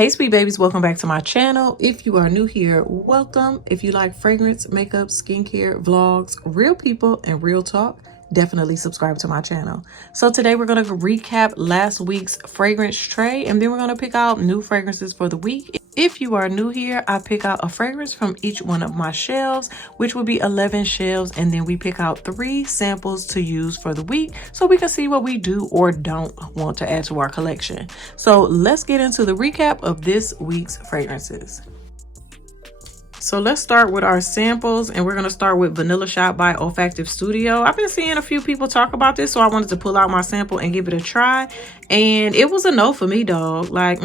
Hey sweet babies, welcome back to my channel. If you are new here, welcome. If you like fragrance, makeup, skincare, vlogs, real people, and real talk, definitely subscribe to my channel. So today we're going to recap last week's fragrance tray, and then we're going to pick out new fragrances for the week. If you are new here, I pick out a fragrance from each one of my shelves, which will be 11 shelves, and then we pick out 3 samples to use for the week so we can see what we do or don't want to add to our collection. So let's get into the recap of this week's fragrances. So let's start with our samples, and we're going to start with Vanilla Shot by Olfactive Studio. I've been seeing a few people talk about this, so I wanted to pull out my sample and give it a try. And it was a no for me, dog. Like,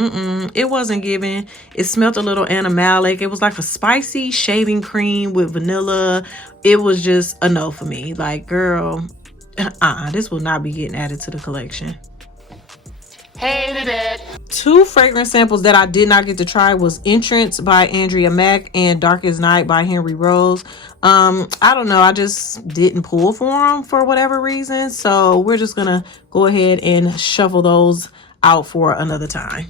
it wasn't giving. It smelled a little animalic. It was like a spicy shaving cream with vanilla. It was just a no for me. Like, girl, this will not be getting added to the collection. Hated it. 2 fragrance samples that I did not get to try was Entrance by Andrea Mack and Darkest Night by Henry Rose. I don't know, I just didn't pull for them for whatever reason, so we're just gonna go ahead and shuffle those out for another time.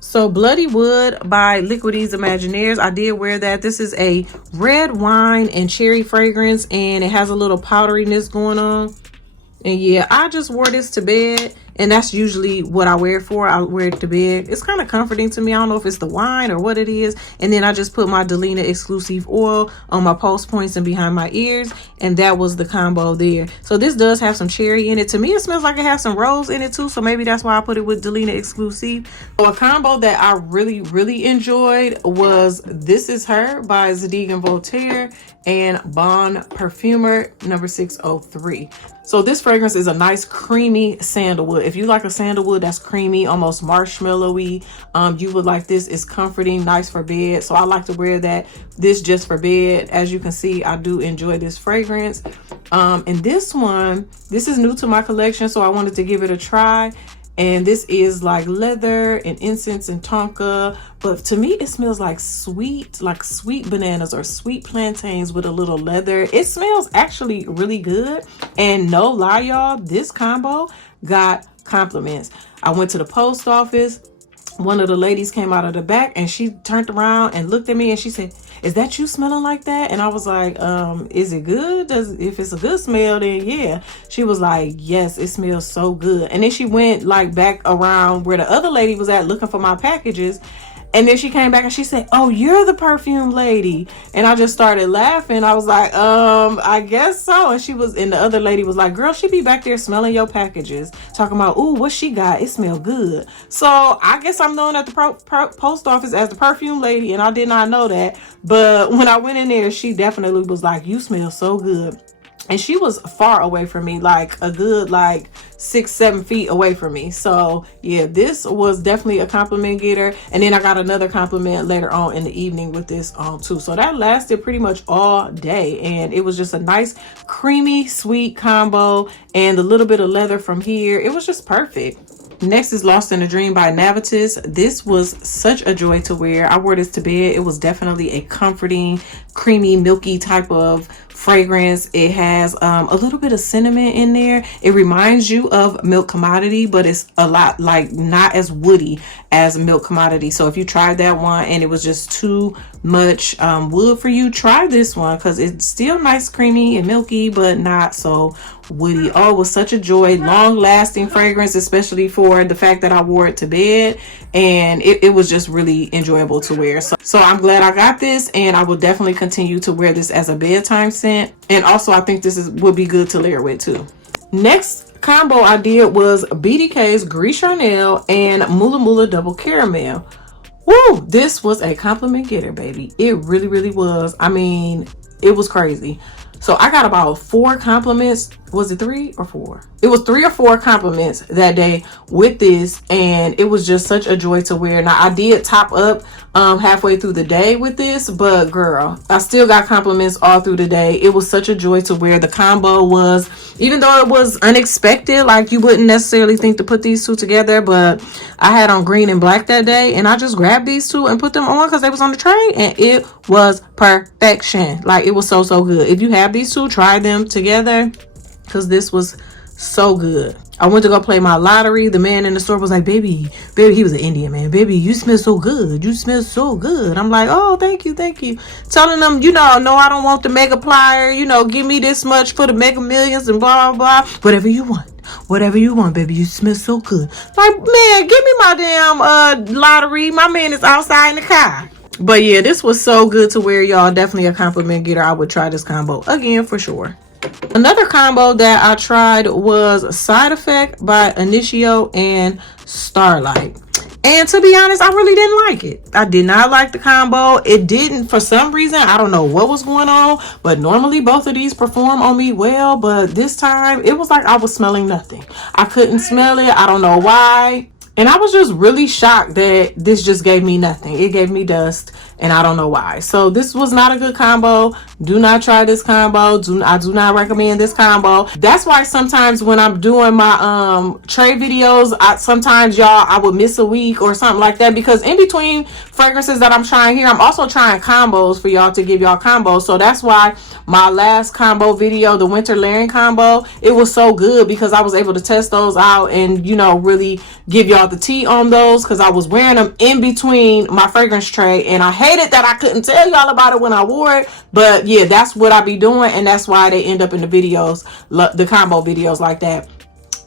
So Bloody Wood by Liquides Imaginaires, I did wear that. This is a red wine and cherry fragrance, and it has a little powderiness going on. And yeah, I just wore this to bed, and that's usually what I wear it for. I wear it to bed. It's kind of comforting to me. I don't know if it's the wine or what it is. And then I just put my Delina exclusive oil on my pulse points and behind my ears, and that was the combo there. So this does have some cherry in it. To me, it smells like it has some rose in it too, so maybe that's why I put it with Delina exclusive. So a combo that I really enjoyed was This Is Her by Zadig and Voltaire and Bon Perfumer number 603. So this fragrance is a nice creamy sandalwood. If you like a sandalwood that's creamy, almost marshmallowy, you would like this. It's comforting, nice for bed. So I like to wear this just for bed. As you can see, I do enjoy this fragrance. And this one, this is new to my collection, so I wanted to give it a try. And this is like leather and incense and tonka, but to me it smells like sweet bananas or sweet plantains with a little leather. It smells actually really good, and no lie, y'all, this combo got compliments. I went to the post office. One of the ladies came out of the back, and she turned around and looked at me and she said, "Is that you smelling like that?" And I was like, is it good? If it's a good smell, then yeah. She was like, "Yes, it smells so good." And then she went like back around where the other lady was at looking for my packages. And then she came back and she said, "Oh, you're the perfume lady." And I just started laughing. I was like, I guess so. And the other lady was like, "Girl, she be back there smelling your packages, talking about, ooh, what she got? It smell good." So I guess I'm known at the post office as the perfume lady, and I did not know that. But when I went in there, she definitely was like, "You smell so good." And she was far away from me, like a good 6-7 feet away from me. So yeah, this was definitely a compliment getter. And then I got another compliment later on in the evening with this too. So that lasted pretty much all day, and it was just a nice creamy sweet combo, and a little bit of leather from here. It was just perfect. Next is Lost in a Dream by Navitus. This was such a joy to wear. I wore this to bed. It was definitely a comforting, creamy, milky type of fragrance. It has a little bit of cinnamon in there. It reminds you of Milk Commodity, but it's a lot not as woody as Milk Commodity. So if you tried that one and it was just too much wood for you, try this one, because it's still nice, creamy and milky, but not so woody. Oh, it was such a joy. Long lasting fragrance, especially for the fact that I wore it to bed, and it was just really enjoyable to wear. So I'm glad I got this, and I will definitely continue to wear this as a bedtime scent. And also I think this would be good to layer with too. Next combo I did was BDK's Gris Charnel and Mula Mula Double Caramel. Woo, this was a compliment getter, baby. It really was. I mean, it was crazy. So I got about 4 compliments. Was it 3 or 4? It was 3 or 4 compliments that day with this, and it was just such a joy to wear. Now I did top up halfway through the day with this, but girl, I still got compliments all through the day. It was such a joy to wear. The combo was, even though it was unexpected, like you wouldn't necessarily think to put these two together, but I had on green and black that day, and I just grabbed these two and put them on because they was on the tray, and it was perfection. Like, it was so good. If you have these two, try them together, because this was so good. I went to go play my lottery. The man in the store was like, baby, he was an Indian man. Baby, you smell so good. You smell so good. I'm like, oh, thank you. Telling them, no, I don't want the mega plier. Give me this much for the mega millions and blah, blah, blah. Whatever you want, baby. You smell so good. Like, man, give me my damn lottery. My man is outside in the car. But yeah, this was so good to wear, y'all. Definitely a compliment getter. I would try this combo again for sure. Another combo that I tried was Side Effect by Initio and Starlight. And to be honest, I really didn't like it. I did not like the combo. It didn't, for some reason, I don't know what was going on, but normally both of these perform on me well, but this time it was like I was smelling nothing. I couldn't smell it. I don't know why. And I was just really shocked that this just gave me nothing. It gave me dust, and I don't know why. So this was not a good combo. Do not try this combo. I do not recommend this combo. That's why sometimes when I'm doing my trade videos, sometimes y'all, I would miss a week or something like that, because in between fragrances that I'm trying here, I'm also trying combos for y'all to give y'all combos. So that's why my last combo video, the winter layering combo, it was so good because I was able to test those out and really give y'all the tea on those, because I was wearing them in between my fragrance tray, and I hated that I couldn't tell y'all about it when I wore it. But yeah, that's what I be doing, and that's why they end up in the videos, the combo videos like that.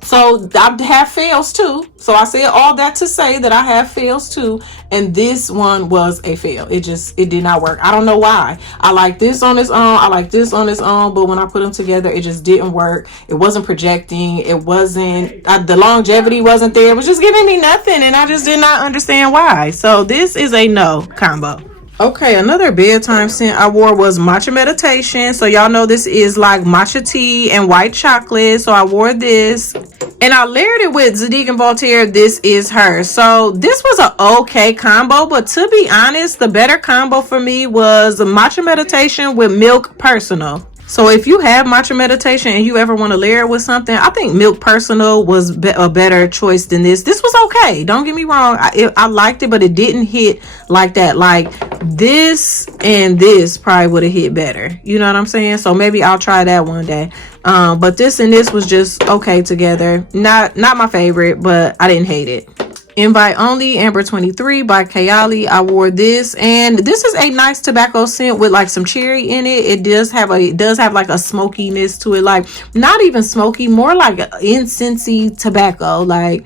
So I have fails too. So I said all that to say that I have fails too. And this one was a fail. It did not work. I don't know why. I like this on its own. I like this on its own. But when I put them together, it just didn't work. It wasn't projecting. It wasn't, the longevity wasn't there. It was just giving me nothing. And I just did not understand why. So this is a no combo. Okay, another bedtime scent I wore was Matcha Meditation. So y'all know this is like matcha tea and white chocolate. So I wore this. And I layered it with Zadig and Voltaire. This is her. So this was an okay combo. But to be honest, the better combo for me was Matcha Meditation with Milk Personal. So if you have Matcha Meditation and you ever want to layer it with something, I think Milk Personal was a better choice than this. This was okay. Don't get me wrong. I liked it, but it didn't hit like that. Like this and this probably would have hit better. You know what I'm saying? So maybe I'll try that one day. But this and this was just okay together. Not my favorite, but I didn't hate it. Invite Only Amber 23 by Kayali. I wore this, and this is a nice tobacco scent with like some cherry in it. It does have like a smokiness to it, like not even smoky, more like incensey tobacco, like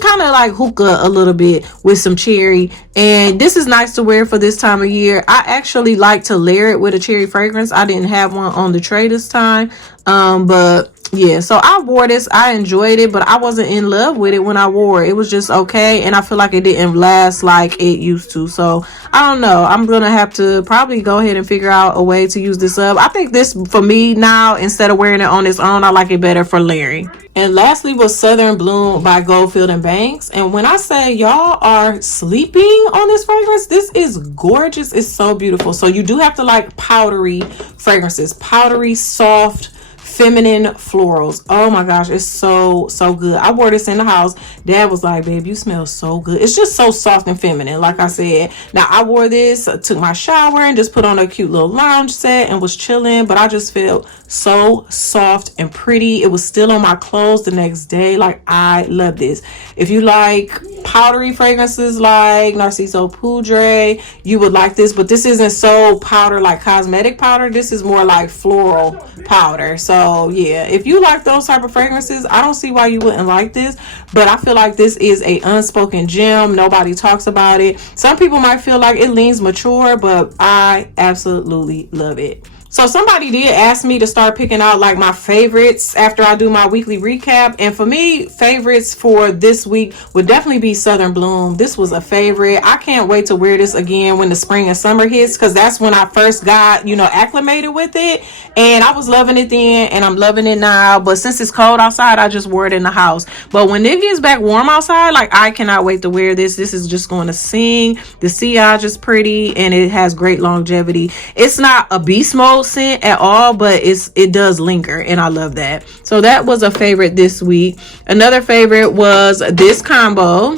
kind of like hookah a little bit with some cherry. And this is nice to wear for this time of year. I actually like to layer it with a cherry fragrance. I didn't have one on the tray this time, but yeah, so I wore this. I enjoyed it, but I wasn't in love with it when I wore it. It was just okay, and I feel like it didn't last like it used to. So I don't know. I'm gonna have to probably go ahead and figure out a way to use this up. I think this, for me now, instead of wearing it on its own, I like it better for layering. And lastly was Southern Bloom by Goldfield and Banks. And when I say y'all are sleeping on this fragrance, this is gorgeous. It's so beautiful. So you do have to like powdery fragrances, powdery, soft, feminine florals. Oh my gosh, it's so good. I wore this in the house. Dad was like, babe, you smell so good. It's just so soft and feminine, like I said. Now I wore this, took my shower and just put on a cute little lounge set and was chilling, but I just felt so soft and pretty. It was still on my clothes the next day. Like, I love this. If you like powdery fragrances like Narciso Poudre, you would like this, but this isn't so powder like cosmetic powder. This is more like floral powder. So yeah, if you like those type of fragrances, I don't see why you wouldn't like this. But I feel like this is a unspoken gem. Nobody talks about it. Some people might feel like it leans mature, but I absolutely love it. So somebody did ask me to start picking out like my favorites after I do my weekly recap. And for me, favorites for this week would definitely be Southern Bloom. This was a favorite. I can't wait to wear this again when the spring and summer hits, because that's when I first got, acclimated with it. And I was loving it then, and I'm loving it now. But since it's cold outside, I just wore it in the house. But when it gets back warm outside, like, I cannot wait to wear this. This is just going to sing. The sillage is pretty, and it has great longevity. It's not a beast mode scent at all, but it does linger, and I love that. So that was a favorite this week. Another favorite was this combo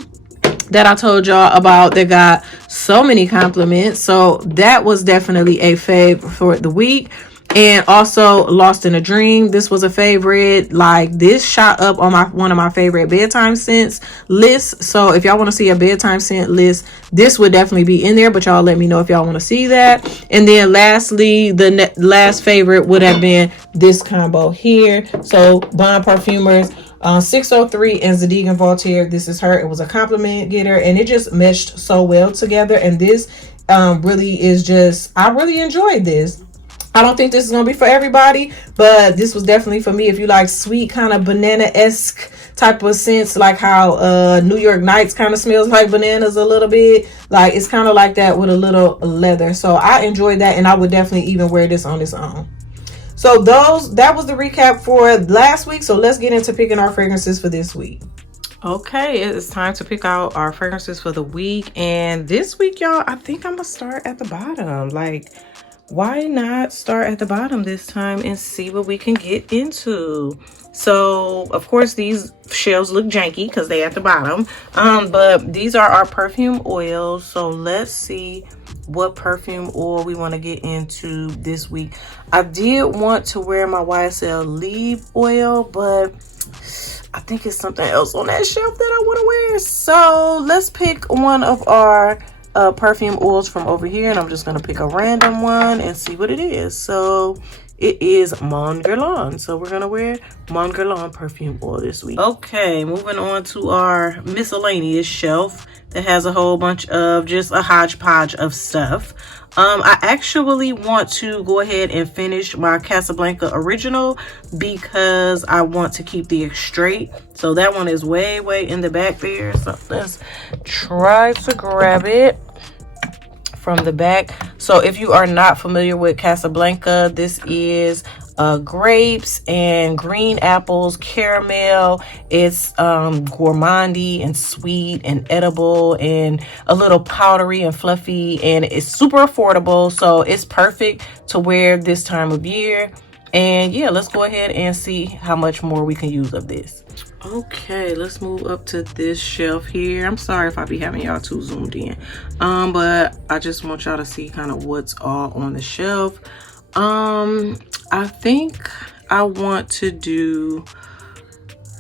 that I told y'all about that got so many compliments. So that was definitely a fave for the week. And also Lost in a Dream. This was a favorite. Like, this shot up on one of my favorite bedtime scents lists. So if y'all want to see a bedtime scent list, this would definitely be in there. But y'all let me know if y'all want to see that. And then lastly, the last favorite would have been this combo here. So Bond Perfumers 603 and Zadig and Voltaire. This is her. It was a compliment getter, and it just meshed so well together. And this really is just, I really enjoyed this. I don't think this is gonna be for everybody, but this was definitely for me. If you like sweet kind of banana-esque type of scents, like how New York Nights kind of smells like bananas a little bit, like it's kind of like that with a little leather. So I enjoyed that, and I would definitely even wear this on its own. So that was the recap for last week. So let's get into picking our fragrances for this week. Okay, it's time to pick out our fragrances for the week. And this week, y'all, I think I'm gonna start at the bottom. Like, why not start at the bottom this time and see what we can get into? So of course these shelves look janky because they at the bottom, but these are our perfume oils. So let's see what perfume oil we want to get into this week. I did want to wear my YSL Leave oil, but I think it's something else on that shelf that I want to wear. So let's pick one of our perfume oils from over here, and I'm just gonna pick a random one and see what it is. So it is Mon Guerlain. So we're gonna wear Mon Guerlain perfume oil this week. Okay, moving on to our miscellaneous shelf that has a whole bunch of just a hodgepodge of stuff. I actually want to go ahead and finish my Casablanca original because I want to keep the straight. So that one is way in the back there. So let's try to grab it from the back. So if you are not familiar with Casablanca, this is grapes and green apples, caramel. It's gourmandy and sweet and edible and a little powdery and fluffy, and it's super affordable. So it's perfect to wear this time of year. And yeah, let's go ahead and see how much more we can use of this. Okay, let's move up to this shelf here. I'm sorry if I be having y'all too zoomed in, but I just want y'all to see kind of what's all on the shelf. I think I want to do,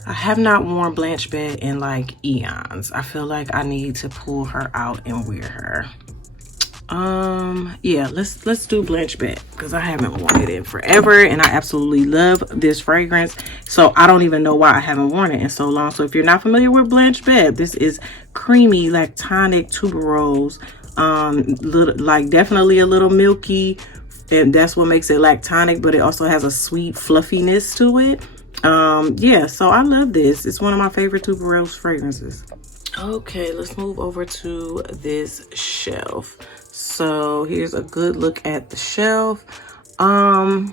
I have not worn Blanche Bed in like eons. I feel like I need to pull her out and wear her. Yeah, let's do Blanche Bed because I haven't worn it in forever, and I absolutely love this fragrance. So I don't even know why I haven't worn it in so long. So if you're not familiar with Blanche Bed, this is creamy lactonic tuberose, like definitely a little milky, and that's what makes it lactonic, but it also has a sweet fluffiness to it. Yeah, so I love this. It's one of my favorite tuberose fragrances. Okay, let's move over to this shelf. So here's a good look at the shelf. I've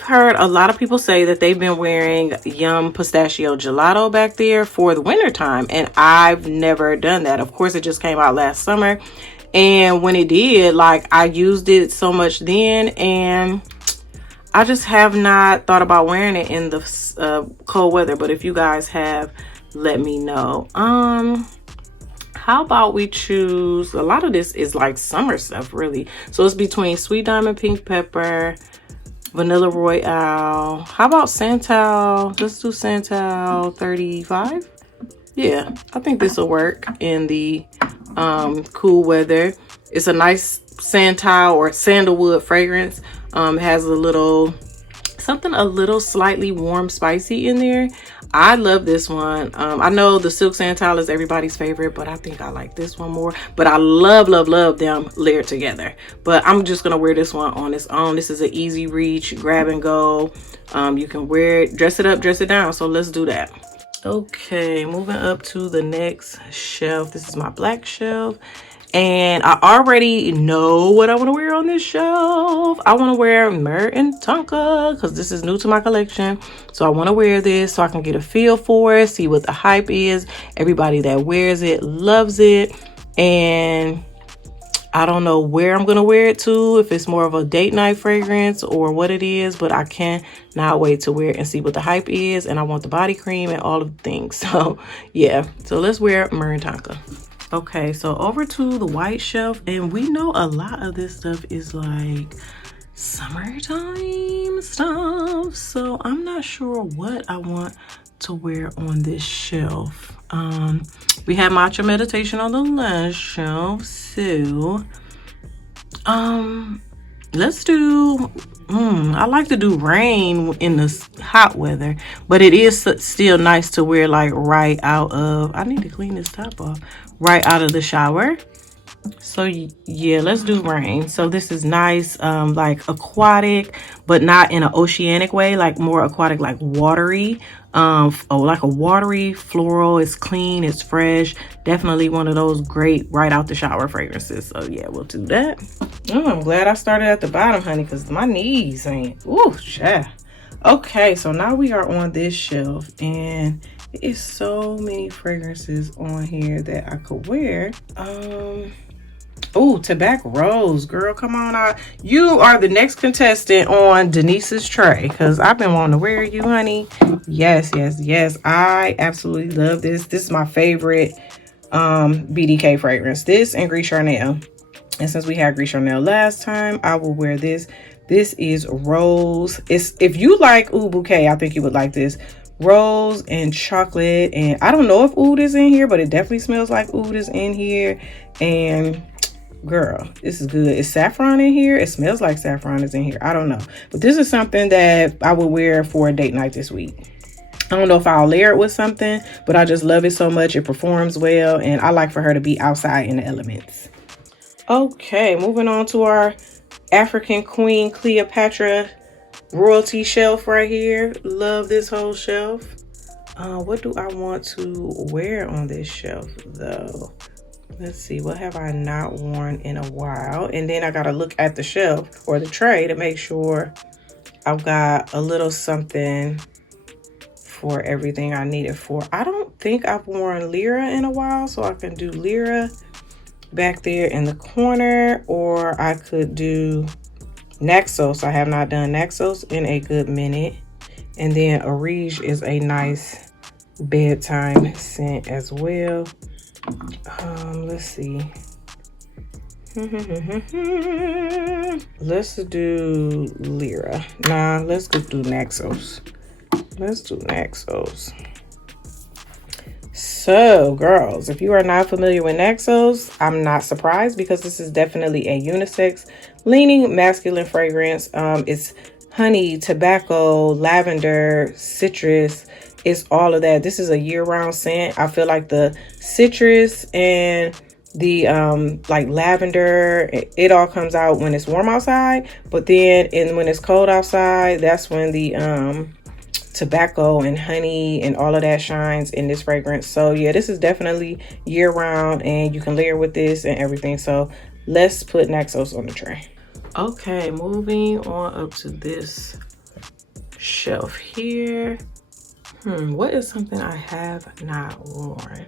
heard a lot of people say that they've been wearing Yum Pistachio Gelato back there for the winter time, and I've never done that. Of course, it just came out last summer, and when it did, like, I used it so much then, and I just have not thought about wearing it in the cold weather. But if you guys have, let me know. How about we choose, a lot of this is like summer stuff really, so it's between Sweet Diamond Pink Pepper, Vanilla Royale. How about Santal? Let's do Santal 35. Yeah, I think this will work in the cool weather. It's a nice Santal or sandalwood fragrance. It has a little something a little slightly warm spicy in there. I love this one. I know the Silk Santal is everybody's favorite, but I think I like this one more. But I love them layered together. But I'm just gonna wear this one on its own. This is an easy reach, grab and go. You can wear it, dress it up, dress it down. So let's do that. Okay, moving up to the next shelf. This is my black shelf. And I already know what I want to wear on this shelf. I want to wear Myrrh and Tonka because this is new to my collection. So I want to wear this so I can get a feel for it, see what the hype is. Everybody that wears it loves it. And I don't know where I'm going to wear it to, if it's more of a date night fragrance or what it is. But I cannot wait to wear it and see what the hype is. And I want the body cream and all of the things. So yeah, so let's wear Myrrh and Tonka. Okay, so over to the white shelf, and we know a lot of this stuff is like summertime stuff. So I'm not sure what I want to wear on this shelf. We had Matcha Meditation on the last shelf, so let's do I like to do rain in the hot weather, but it is still nice to wear like right out of, I need to clean this top off, right out of the shower. So yeah, let's do rain. So this is nice, like aquatic, but not in an oceanic way, like more aquatic, like watery, like a watery floral. It's clean, it's fresh, definitely one of those great right out the shower fragrances. So yeah, we'll do that. Oh, I'm glad I started at the bottom, honey, because my knees ain't, ooh, yeah. Okay, so now we are on this shelf, and it is so many fragrances on here that I could wear. Oh, Tobacco Rose, girl, come on out. You are the next contestant on Denise's tray, because I've been wanting to wear you, honey. Yes, yes, yes. I absolutely love this. This is my favorite BDK fragrance. This and Gris Charnel. And since we had Gris Charnel last time, I will wear this. This is Rose. If you like Oud Bouquet, I think you would like this. Rose and chocolate. And I don't know if oud is in here, but it definitely smells like oud is in here. And girl, this is good. Is saffron in here? It smells like saffron is in here. I don't know. But this is something that I would wear for a date night this week. I don't know if I'll layer it with something, but I just love it so much. It performs well, and I like for her to be outside in the elements. Okay, moving on to our African Queen Cleopatra royalty shelf right here. Love this whole shelf. What do I want to wear on this shelf though? Let's see, what have I not worn in a while? And then I gotta look at the shelf or the tray to make sure I've got a little something for everything I need it for. I don't think I've worn Lyra in a while, so I can do Lyra back there in the corner, or I could do Naxos. I have not done Naxos in a good minute. And then Arige is a nice bedtime scent as well. Let's see. Let's do Lyra. Nah, let's go do Naxos. Let's do Naxos. So, girls, if you are not familiar with Naxos, I'm not surprised because this is definitely a unisex leaning masculine fragrance. It's honey, tobacco, lavender, citrus. It's all of that. This is a year-round scent. I feel like the citrus and the like lavender, it all comes out when it's warm outside, but then when it's cold outside, that's when the tobacco and honey and all of that shines in this fragrance. So yeah, this is definitely year-round, and you can layer with this and everything. So let's put Naxos on the tray. Okay, moving on up to this shelf here. What is something I have not worn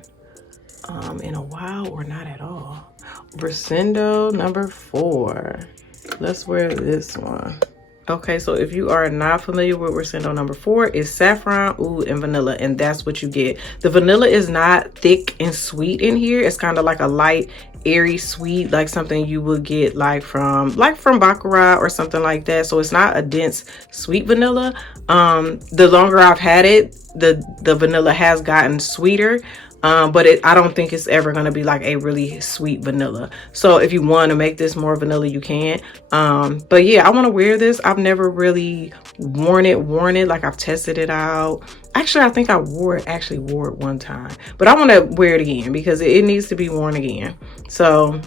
in a while or not at all? Brisendo number 4. Let's wear this one. Okay, so if you are not familiar with Brisendo number 4, it's saffron, oud, and vanilla, and that's what you get. The vanilla is not thick and sweet in here. It's kind of like a light, airy sweet, like something you would get like from Baccarat or something like that. So it's not a dense sweet vanilla. The longer I've had it, the vanilla has gotten sweeter. But I don't think it's ever going to be like a really sweet vanilla. So if you want to make this more vanilla, you can. But yeah, I want to wear this. I've never really worn it like I've tested it out. Actually, I think I wore it one time, but I want to wear it again because it needs to be worn again. So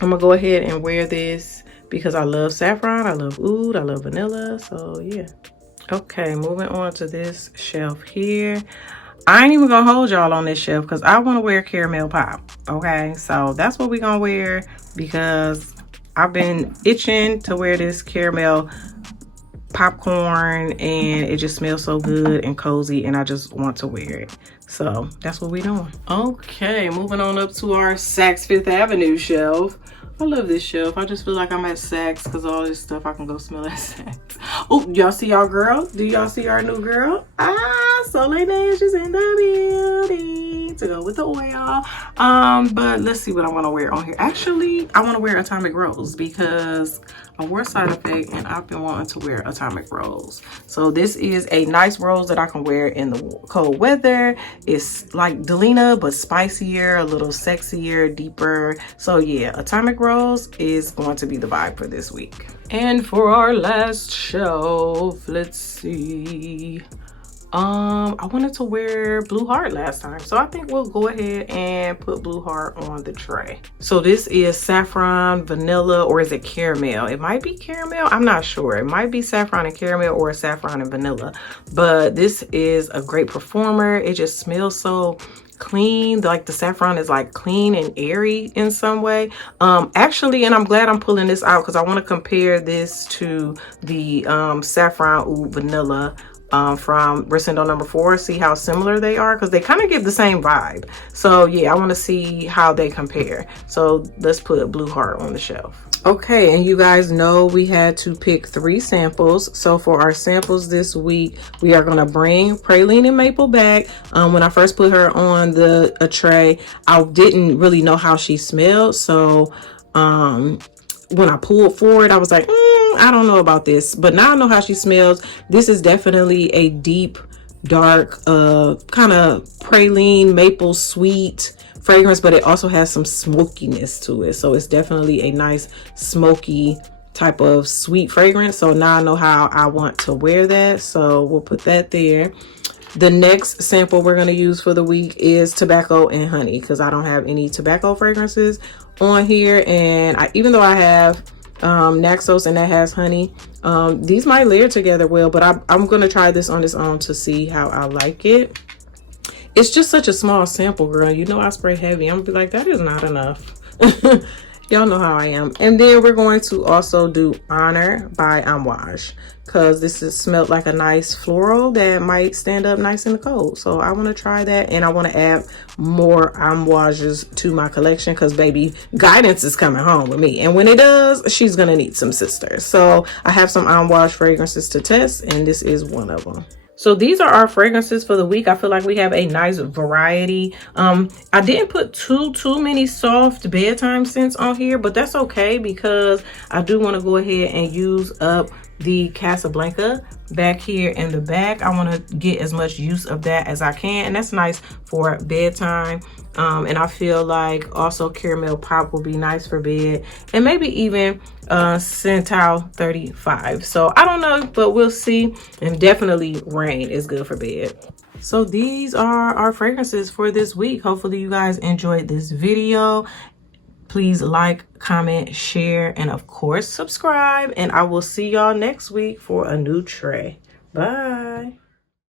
I'm gonna go ahead and wear this because I love saffron, I love oud, I love vanilla. So yeah. Okay, moving on to this shelf here. I ain't even gonna hold y'all on this shelf because I want to wear caramel pop. Okay, so that's what we're gonna wear because I've been itching to wear this caramel popcorn, and it just smells so good and cozy, and I just want to wear it. So that's what we're doing. Okay, moving on up to our Saks Fifth Avenue shelf. I love this shelf. I just feel like I'm at Saks because all this stuff I can go smell at Saks. Oh, y'all see our girl? Do y'all see our new girl? Soleil Neige is in the building. like to go with the oil. But let's see what I want to wear on here. Actually, I want to wear Atomic Rose because I wore Side Effect and I've been wanting to wear Atomic Rose. So this is a nice rose that I can wear in the cold weather. It's like Delina, but spicier, a little sexier, deeper. So yeah, Atomic Rose is going to be the vibe for this week. And for our last shelf, let's see. I wanted to wear Blue Heart last time, so I think we'll go ahead and put Blue Heart on the tray. So this is saffron, vanilla, or is it caramel? It might be caramel, I'm not sure. It might be saffron and caramel or saffron and vanilla, but this is a great performer. It just smells so clean, like the saffron is like clean and airy in some way. Actually, and I'm glad I'm pulling this out because I want to compare this to the saffron oud vanilla from Rosendo number 4, see how similar they are, because they kind of give the same vibe. So yeah, I want to see how they compare. So let's put Blue Heart on the shelf. Okay, and you guys know we had to pick 3 samples. So for our samples this week, we are going to bring Praline and Maple back. When I first put her on a tray, I didn't really know how she smelled. So when I pulled forward, I was like, I don't know about this, but now I know how she smells. This is definitely a deep, dark, kind of praline, maple, sweet fragrance, but it also has some smokiness to it. So it's definitely a nice smoky type of sweet fragrance. So now I know how I want to wear that. So we'll put that there. The next sample we're going to use for the week is tobacco and honey, because I don't have any tobacco fragrances on here. And even though I have Naxos and that has honey, these might layer together well, but I'm going to try this on its own to see how I like it. It's just such a small sample, girl. You know I spray heavy. I'm going to be like, that is not enough. Y'all know how I am. And then we're going to also do Honor by Amouage, because this is smelled like a nice floral that might stand up nice in the cold. So I want to try that, and I want to add more Amouages to my collection because baby, Guidance is coming home with me, and when it does, she's gonna need some sisters. So I have some Amouage fragrances to test, and this is one of them. So these are our fragrances for the week. I feel like we have a nice variety. I didn't put too many soft bedtime scents on here, but that's okay because I do want to go ahead and use up the Casablanca back here in the back. I want to get as much use of that as I can, and that's nice for bedtime. And I feel like also Caramel Pop will be nice for bed, and maybe even Centau 35. So I don't know, but we'll see. And definitely Rain is good for bed. So these are our fragrances for this week. Hopefully you guys enjoyed this video. Please like, comment, share, and of course subscribe. And I will see y'all next week for a new tray. Bye.